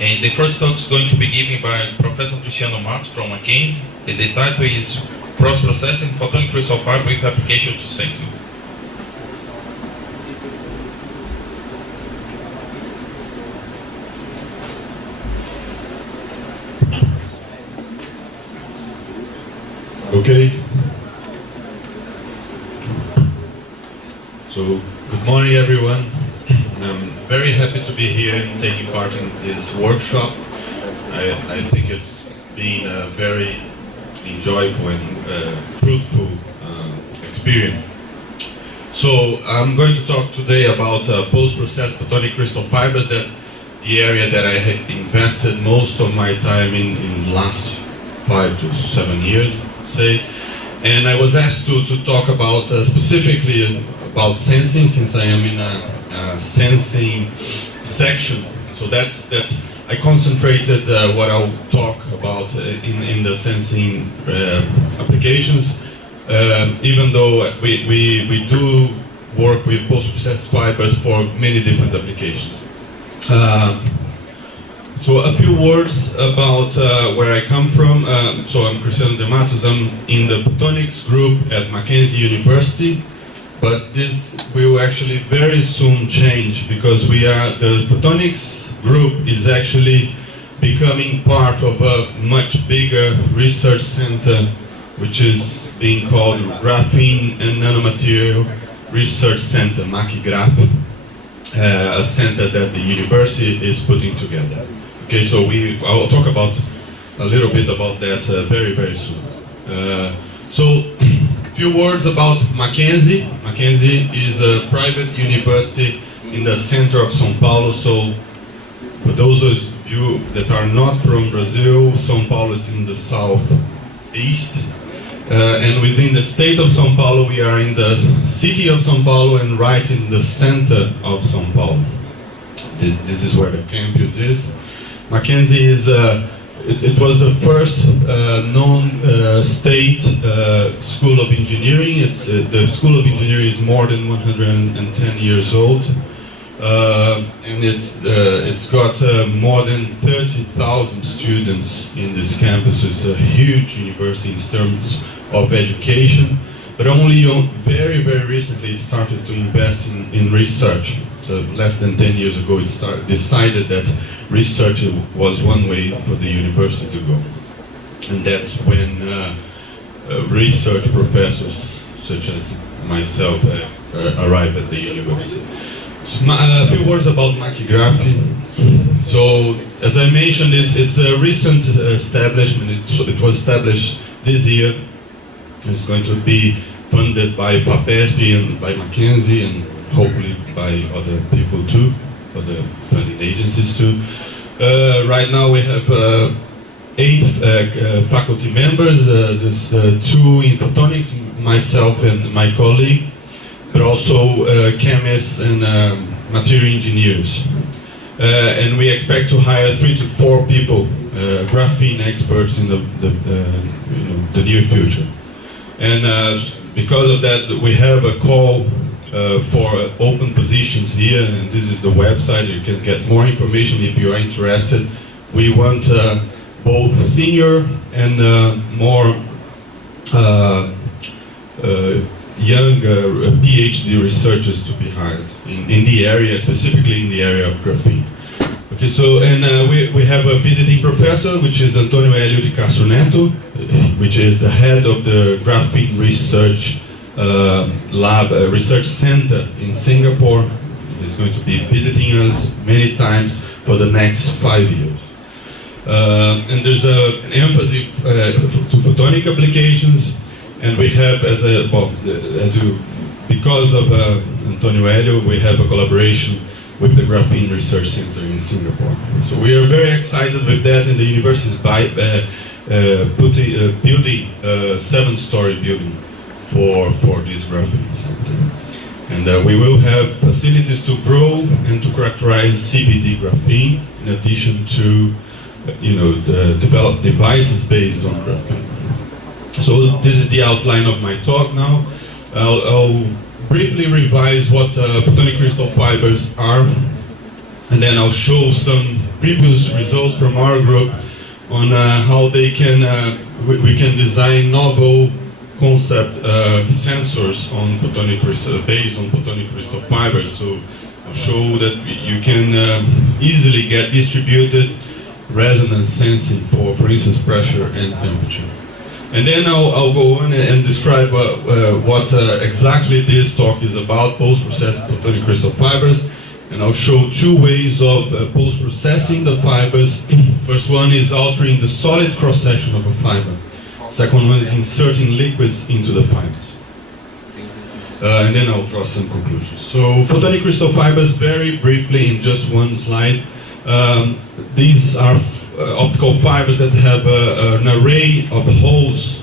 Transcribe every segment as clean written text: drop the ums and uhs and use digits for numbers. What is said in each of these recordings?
And the first talk is going to be given by Professor Cristiano Matos from Mackenzie, and the title is Cross-Processing Photonic Crystal Fiber with Application to Sensing. Okay. So, good morning everyone. I'm very happy to be here and taking part in this workshop. I think it's been a very enjoyable and fruitful experience. So, I'm going to talk today about post-processed photonic crystal fibers, that the area that I have invested most of my time in the last 5 to 7 years, say. And I was asked to talk about specifically about sensing, since I am in a sensing section. So that's I concentrated what I'll talk about in the sensing applications. Even though we do work with post-processed fibers for many different applications. So a few words about where I come from. So I'm Cristiano de Matos. I'm in the Photonics group at Mackenzie University, but this will actually very soon change, because the Photonics group is actually becoming part of a much bigger research center, which is being called Graphene and Nanomaterial Research Center, MACGRAPH, a center that the university is putting together. Okay, so I'll talk about a little bit about that very, very soon. So, a few words about Mackenzie. Mackenzie is a private university in the center of São Paulo. So, for those of you that are not from Brazil, São Paulo is in the southeast. And within the state of São Paulo, we are in the city of São Paulo and right in the center of São Paulo. This is where the campus is. Mackenzie is, it was the first known state school of engineering. The School of Engineering is more than 110 years old. And it's got more than 30,000 students in this campus. It's a huge university in terms of education, but only very, very recently it started to invest in research. So less than 10 years ago it decided that research was one way for the university to go. And that's when research professors such as myself arrived at the university. So, a few words about MACGRAPH. So, as I mentioned, it's a recent establishment. It was established this year. It's going to be funded by FAPESP and by Mackenzie, and hopefully by other people too, other funding agencies too. Right now we have 8 faculty members. There's 2 in photonics, myself and my colleague, but also chemists and material engineers. And we expect to hire 3 to 4 people, graphene experts in the near future. And because of that, we have a call for open positions here, and this is the website. You can get more information if you are interested. We want both senior and more young PhD researchers to be hired in the area, specifically in the area of graphene. Okay, so we have a visiting professor, which is Antônio Hélio de Castro Neto, which is the head of the graphene research lab, research center in Singapore. He's going to be visiting us many times for the next 5 years. And there's an emphasis to photonic applications, and we have, because of Antônio Hélio, we have a collaboration with the Graphene Research Center in Singapore. So we are very excited with that, and the university is building a 7-story building for this graphene center. And we will have facilities to grow and to characterize CBD graphene, in addition to develop devices based on graphene. So this is the outline of my talk now. I'll briefly revise what photonic crystal fibers are, and then I'll show some previous results from our group on how they can we can design novel concept sensors on photonic crystal, based on photonic crystal fibers, to show that you can easily get distributed resonance sensing for instance, pressure and temperature. And then I'll go on and describe what exactly this talk is about, post-processing photonic crystal fibers. And I'll show two ways of post-processing the fibers. First one is altering the solid cross-section of a fiber. Second one is inserting liquids into the fibers. And then I'll draw some conclusions. So photonic crystal fibers, very briefly in just one slide. These are optical fibers that have an array of holes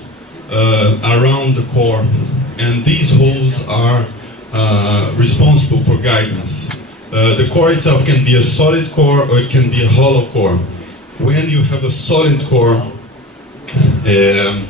around the core. And these holes are responsible for guidance. The core itself can be a solid core or it can be a hollow core. When you have a solid core, the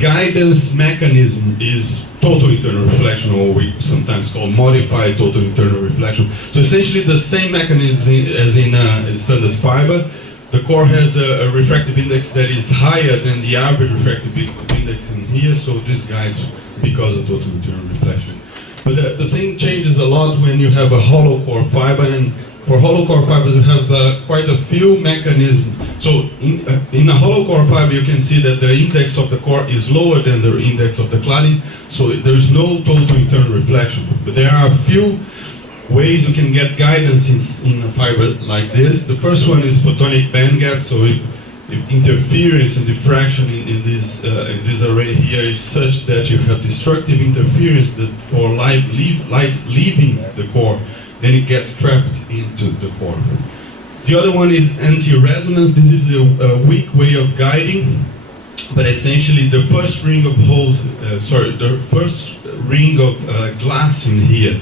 guidance mechanism is total internal reflection, or we sometimes call modified total internal reflection. So essentially the same mechanism as in a standard fiber. The core has a refractive index that is higher than the average refractive index in here, so this guides because of total internal reflection. But the thing changes a lot when you have a hollow core fiber, and for hollow core fibers you have quite a few mechanisms. So in a hollow core fiber you can see that the index of the core is lower than the index of the cladding, so there's no total internal reflection. But there are a few ways you can get guidance in a fiber like this. The first one is photonic band gap. So if interference and diffraction in this array here is such that you have destructive interference that for light leaving the core, then it gets trapped into the core. The other one is anti-resonance. This is a weak way of guiding, but essentially the first ring of holes, the first ring of glass in here,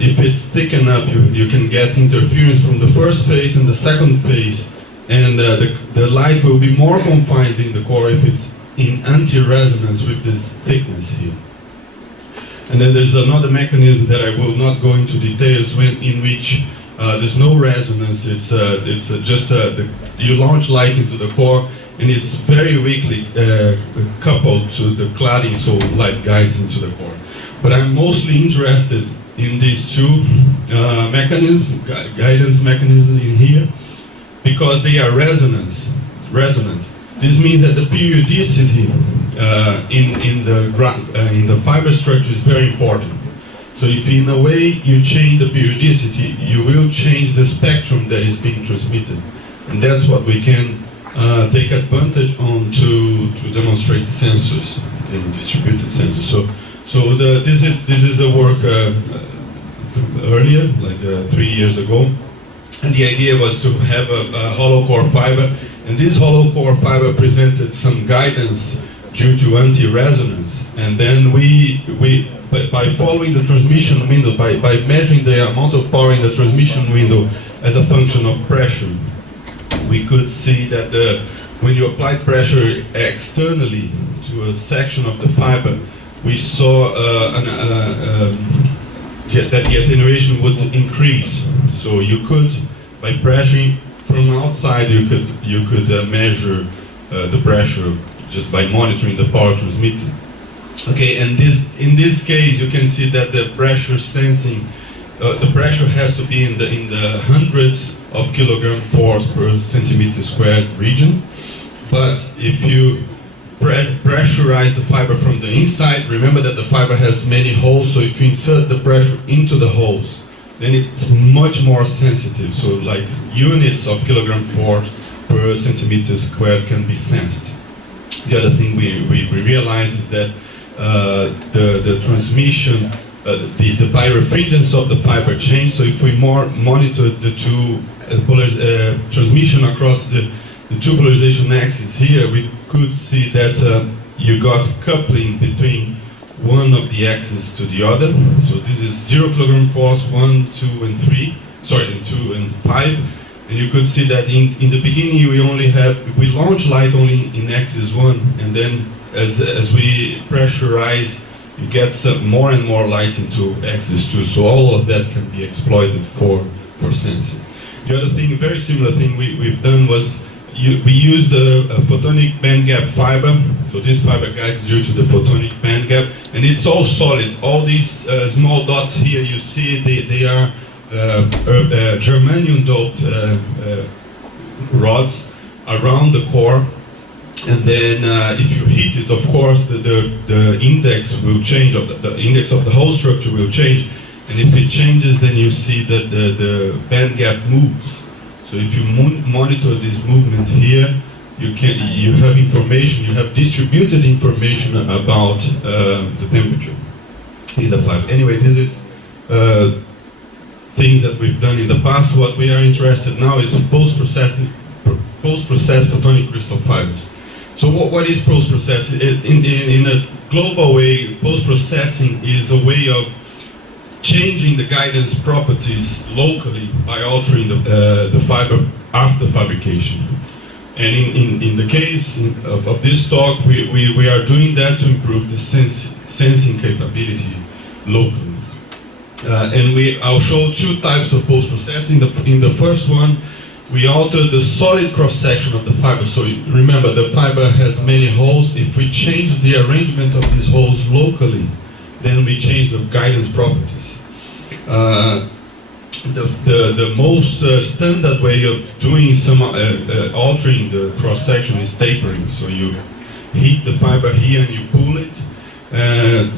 if it's thick enough, you can get interference from the first phase and the second phase, and the light will be more confined in the core if it's in anti-resonance with this thickness here. And then there's another mechanism that I will not go into details in which there's no resonance. It's just you launch light into the core, and it's very weakly coupled to the cladding, so light guides into the core. But I'm mostly interested in these two mechanisms, guidance mechanisms in here, because they are resonant. This means that the periodicity in the fiber structure is very important. So if in a way you change the periodicity, you will change the spectrum that is being transmitted. And that's what we can take advantage on to demonstrate sensors, distributed sensors. So this is a work earlier, like 3 years ago. And the idea was to have a hollow core fiber. And this hollow core fiber presented some guidance due to anti-resonance. And then by following the transmission window, by measuring the amount of power in the transmission window as a function of pressure, we could see that when you applied pressure externally to a section of the fiber, we saw that the attenuation would increase. So you could, by pressuring from outside, you could measure the pressure just by monitoring the power transmitted. Okay, and in this case, you can see that the pressure sensing, the pressure has to be in the hundreds of kilogram force per centimeter squared region. But if you pressurize the fiber from the inside, remember that the fiber has many holes, so if you insert the pressure into the holes, then it's much more sensitive. So like units of kilogram force per centimeter squared can be sensed. The other thing we realize is that the transmission, the birefringence of the fiber change. So if we monitor the two transmission across the two polarization axes here, we could see that you got coupling between one of the axes to the other. So this is 0 kilogram force, 1, 2, and 3. Sorry, and 2 and 5. And you could see that in the beginning we launch light only in axis 1, and then as we pressurize, you get some more and more light into axis 2. So all of that can be exploited for for sensing. The other thing, very similar thing we've done was we used a photonic band gap fiber. So this fiber guides due to the photonic band gap, and it's all solid. All these small dots here you see, they are germanium doped rods around the core. And then if you heat it, of course, the index will change, the index of the whole structure will change. And if it changes, then you see that the band gap moves. So if you monitor this movement here, you have information, you have distributed information about the temperature in the fiber. Anyway, this is things that we've done in the past. What we are interested now is post-processed photonic crystal fibers. So what is post-processing? In a global way, post-processing is a way of changing the guidance properties locally by altering the fiber after fabrication. And in the case of this talk, we are doing that to improve the sensing capability locally. And I'll show two types of post-processing. In the first one, we alter the solid cross-section of the fiber. So remember, the fiber has many holes. If we change the arrangement of these holes locally, then we change the guidance properties. The most standard way of doing some altering the cross-section is tapering. So you heat the fiber here and you pull it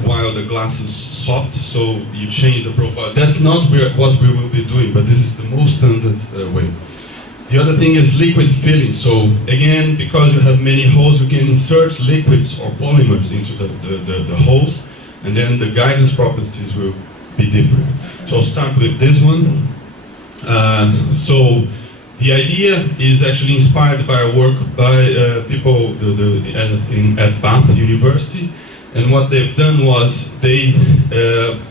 while the glass is soft, so you change the profile. That's not what we will be doing, but this is the most standard way. The other thing is liquid filling. So again, because you have many holes, you can insert liquids or polymers into the holes, and then the guidance properties will be different. So I'll start with this one. So the idea is actually inspired by a work by people at Bath University, and what they've done was they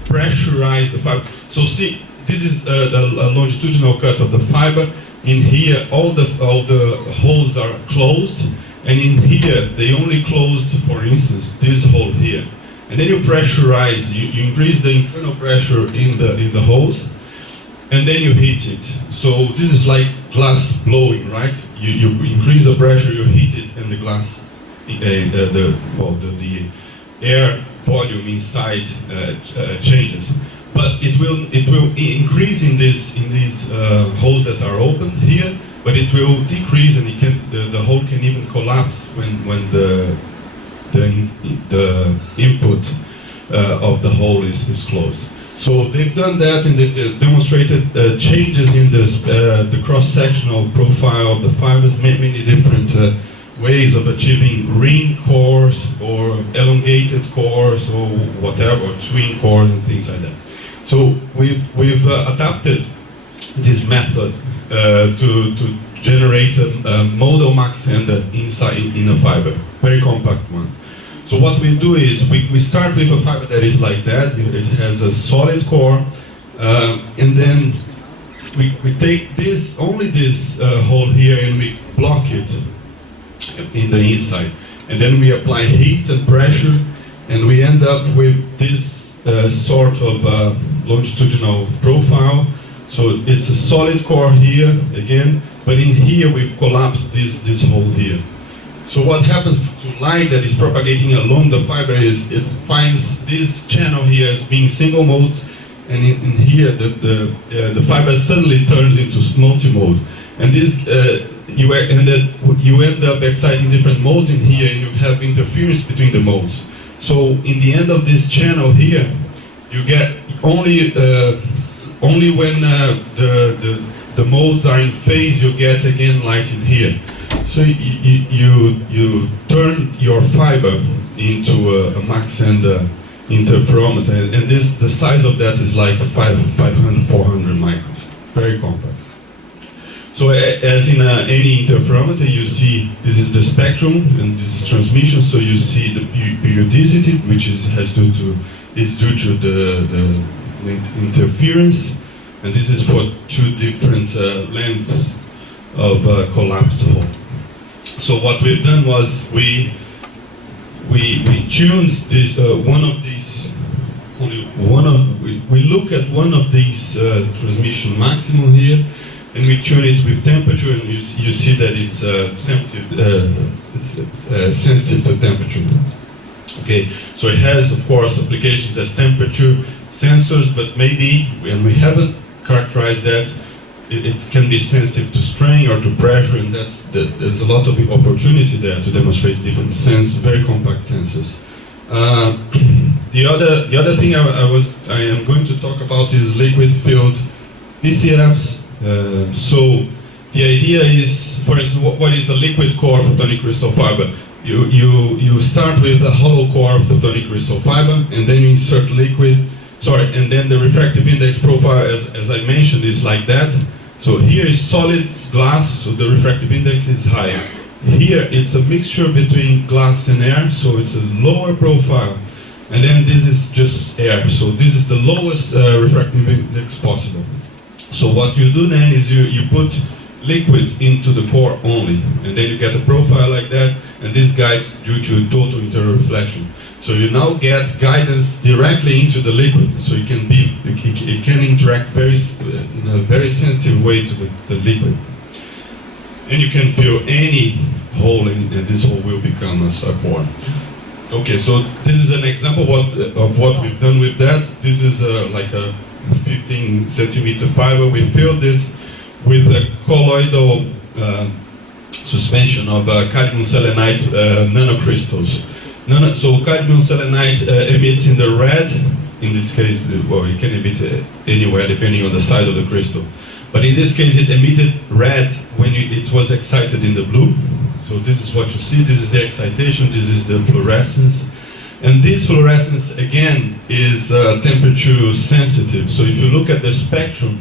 pressurized the fiber. So see, this is a longitudinal cut of the fiber. In here, all the holes are closed, and in here they only closed, for instance, this hole here. And then you pressurize, you increase the internal pressure in the holes, and then you heat it. So this is like glass blowing, right? You increase the pressure, you heat it, and the glass, the air volume inside changes. But it will increase in these holes that are opened here, but it will decrease, and the hole can even collapse when the input of the hole is closed. So they've done that, and they've demonstrated changes in the cross-sectional profile of the fibers, many different ways of achieving ring cores or elongated cores or whatever, or twin cores and things like that. So we've adapted this method to generate a modal Mach Zehnder inside in a fiber, very compact one. So what we do is we start with a fiber that is like that. It has a solid core, and then we take this hole here and we block it in the inside, and then we apply heat and pressure, and we end up with this sort of longitudinal profile. So it's a solid core here again, but in here we've collapsed this hole here. So what happens to light that is propagating along the fiber is it finds this channel here as being single mode, and in here the fiber suddenly turns into multi-mode, and this you end up exciting different modes in here, and you have interference between the modes. So in the end of this channel here, you get only when the modes are in phase, you get again light in here. So you turn your fiber into a Mach Zehnder interferometer, and the size of that is like 500, 400 microns, very compact. So as in any interferometer, you see this is the spectrum and this is transmission. So you see the periodicity, which is due to the interference, and this is for two different lengths of collapsed hole. So what we've done was we tuned this one of these only one of, we look at one of these transmission maximum here, and we tune it with temperature, and you see that it's sensitive to temperature. Okay, so it has, of course, applications as temperature sensors, but maybe, and we haven't characterized that, it can be sensitive to strain or to pressure, and there's a lot of opportunity there to demonstrate different very compact sensors. The other thing I am going to talk about is liquid filled PCFs. So the idea is, for instance, what is a liquid core photonic crystal fiber? You start with a hollow core photonic crystal fiber, and then you insert liquid. And then the refractive index profile, as I mentioned, is like that. So here is solid glass, so the refractive index is higher. Here it's a mixture between glass and air, so it's a lower profile. And then this is just air, so this is the lowest refractive index possible. So what you do then is you put liquid into the core only, and then you get a profile like that, and this guides due to total internal reflection. So you now get guidance directly into the liquid, so it can interact in a very sensitive way to the liquid. And you can fill any hole, and this hole will become a core. Okay, so this is an example of what we've done with that. This is like a 15 centimeter fiber. We filled this with a colloidal suspension of cadmium selenite nanocrystals. So cadmium selenite emits in the red. In this case, well, it can emit anywhere depending on the side of the crystal. But in this case, it emitted red when it was excited in the blue. So this is what you see. This is the excitation. This is the fluorescence. And this fluorescence, again, is temperature sensitive. So if you look at the spectrum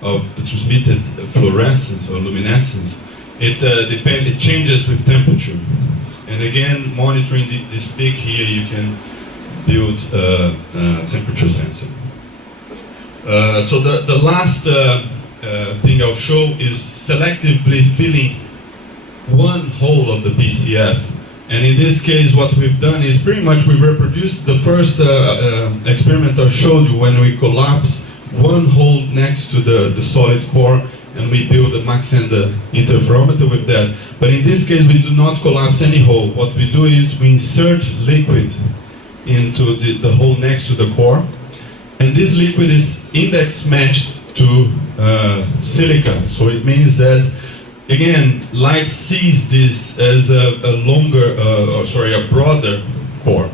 of the transmitted fluorescence or luminescence, it changes with temperature. And again, monitoring this peak here, you can build a temperature sensor. So the last thing I'll show is selectively filling one hole of the PCF. And in this case, what we've done is pretty much we reproduced the first experiment I showed you when we collapse one hole next to the solid core, and we build a Mackenzie interferometer with that. But in this case, we do not collapse any hole. What we do is we insert liquid into the hole next to the core, and this liquid is index matched to silica. So it means that, again, light sees this as a broader core.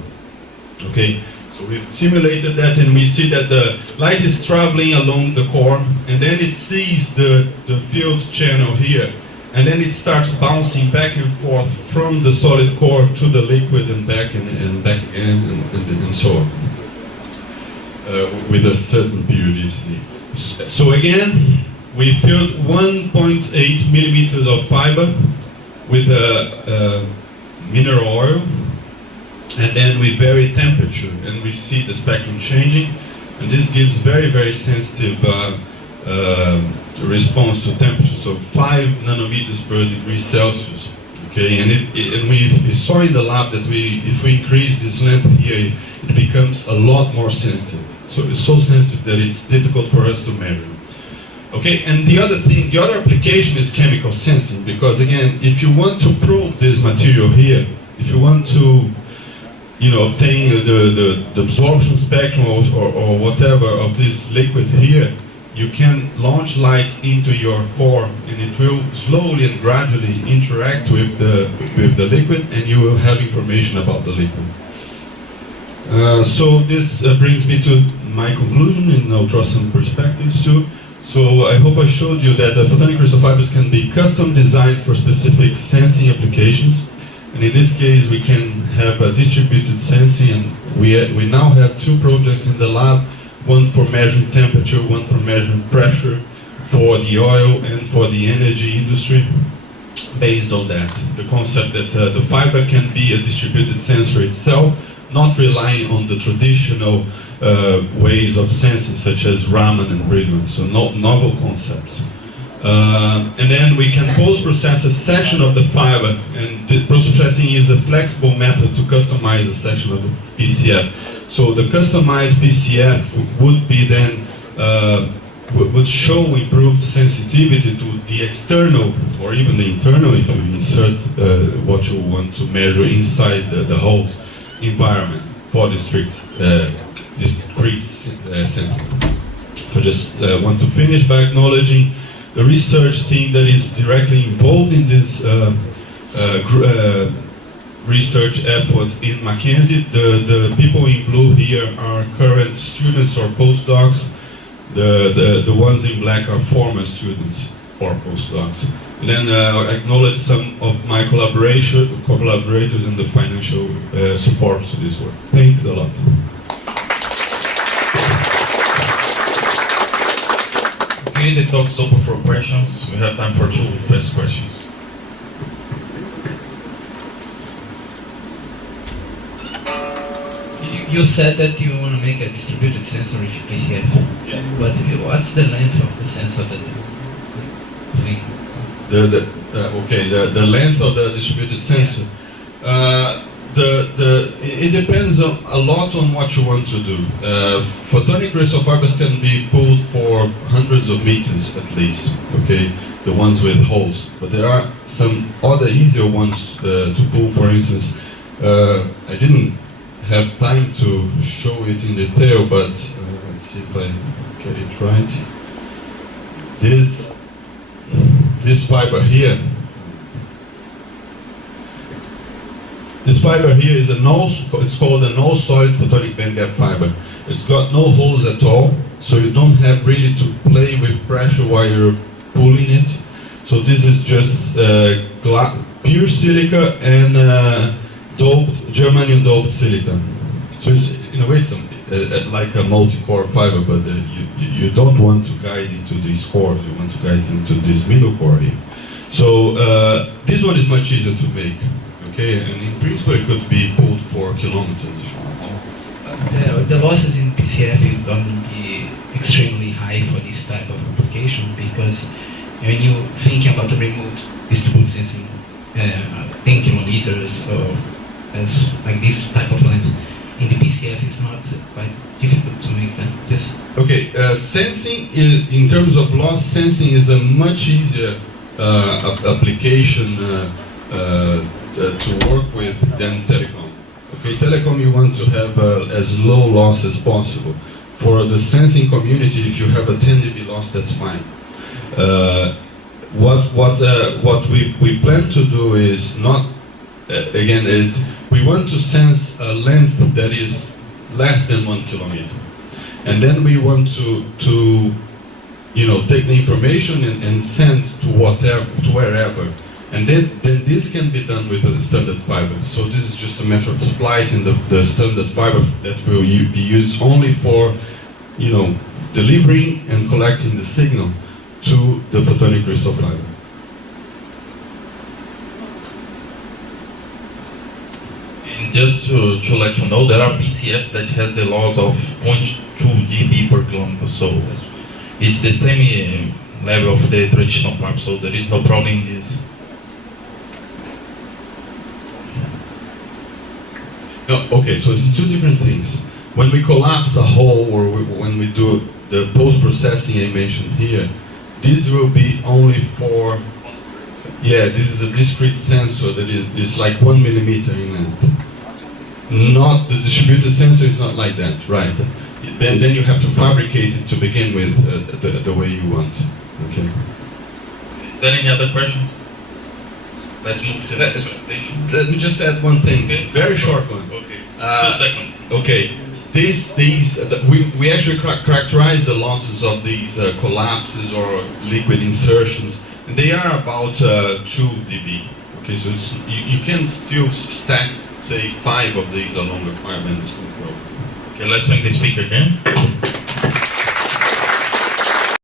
Okay. We've simulated that, and we see that the light is traveling along the core, and then it sees the field channel here, and then it starts bouncing back and forth from the solid core to the liquid and back and back again, and so on, with a certain periodicity. So again, we filled 1.8 millimeters of fiber with mineral oil, and then we vary temperature, and we see the spectrum changing, and this gives very, very sensitive response to temperature, so 5 nanometers per degree Celsius. Okay, and we saw in the lab that if we increase this length here, it becomes a lot more sensitive. So it's so sensitive that it's difficult for us to measure. Okay, and the other application is chemical sensing, because again, if you want to probe this material here, if you want to obtain the absorption spectrum or whatever of this liquid here, you can launch light into your core, and it will slowly and gradually interact with the liquid, and you will have information about the liquid. So this brings me to my conclusion, and I'll draw some perspectives too. So I hope I showed you that photonic crystal fibers can be custom designed for specific sensing applications. And in this case, we can have a distributed sensing, and we now have 2 projects in the lab, one for measuring temperature, one for measuring pressure, for the oil and for the energy industry, based on that. The concept that the fiber can be a distributed sensor itself, not relying on the traditional ways of sensing, such as Raman and Bridgman, so novel concepts. And then we can post-process a section of the fiber, and the post-processing is a flexible method to customize a section of the PCF. So the customized PCF would be then would show improved sensitivity to the external or even the internal if you insert what you want to measure inside the whole environment for discrete sensing. I just want to finish by acknowledging the research team that is directly involved in this research effort in Mackenzie. The people in blue here are current students or postdocs. The ones in black are former students or postdocs. And then acknowledge some of my collaborators and the financial support to this work. Thanks a lot. Okay, the talk is open for questions. We have time for 2 first questions. You said that you want to make a distributed sensor with PCF. Yeah. But what's the length of the sensor that you think? The length of the distributed sensor. It depends a lot on what you want to do. Photonic crystal fibers can be pulled for hundreds of meters at least. Okay, the ones with holes. But there are some other easier ones to pull. For instance, I didn't have time to show it in detail, but let's see if I get it right. This fiber here. This fiber here is it's called a no-solid photonic bandgap fiber. It's got no holes at all, so you don't have really to play with pressure while you're pulling it. So this is just pure silica and germanium doped silicon. So it's, in a way, it's like a multi-core fiber, but you don't want to guide into these cores. You want to guide into this middle core here. So this one is much easier to make. Okay, and in principle it could be pulled for kilometers if you want to. The losses in PCF are going to be extremely high for this type of application, because when you think about the remote distributed sensing, 10 kilometers or as like this type of length, in the PCF it's not quite difficult to make them. Just okay, sensing in terms of loss, sensing is a much easier application to work with than telecom. Okay, telecom you want to have as low loss as possible. For the sensing community, if you have a 10 dB loss, that's fine. What we plan to do is not we want to sense a length that is less than 1 kilometer, and then we want to take the information and send to wherever. And then this can be done with a standard fiber. So this is just a matter of splicing the standard fiber that will be used only for, delivering and collecting the signal to the photonic crystal fiber. And just to let you know, there are PCF that has the loss of 0.2 dB per kilometer. So it's the same level of the traditional fiber. So there is no problem in this. Okay, so it's 2 different things. When we collapse a hole or when we do the post-processing I mentioned here, this will be only for, this is a discrete sensor that is like 1 millimeter in length. Not, the distributed sensor is not like that, right? Then you have to fabricate it to begin with the way you want, okay? Is there any other questions? Let's move to the next presentation. Let me just add one thing, very short one. Okay, 2 seconds. Okay, we actually characterize the losses of these collapses or liquid insertions, and they are about 2 dB. Okay, so you can still stack, say, 5 of these along the fiber, and it's no problem. Okay, let's make the speaker again.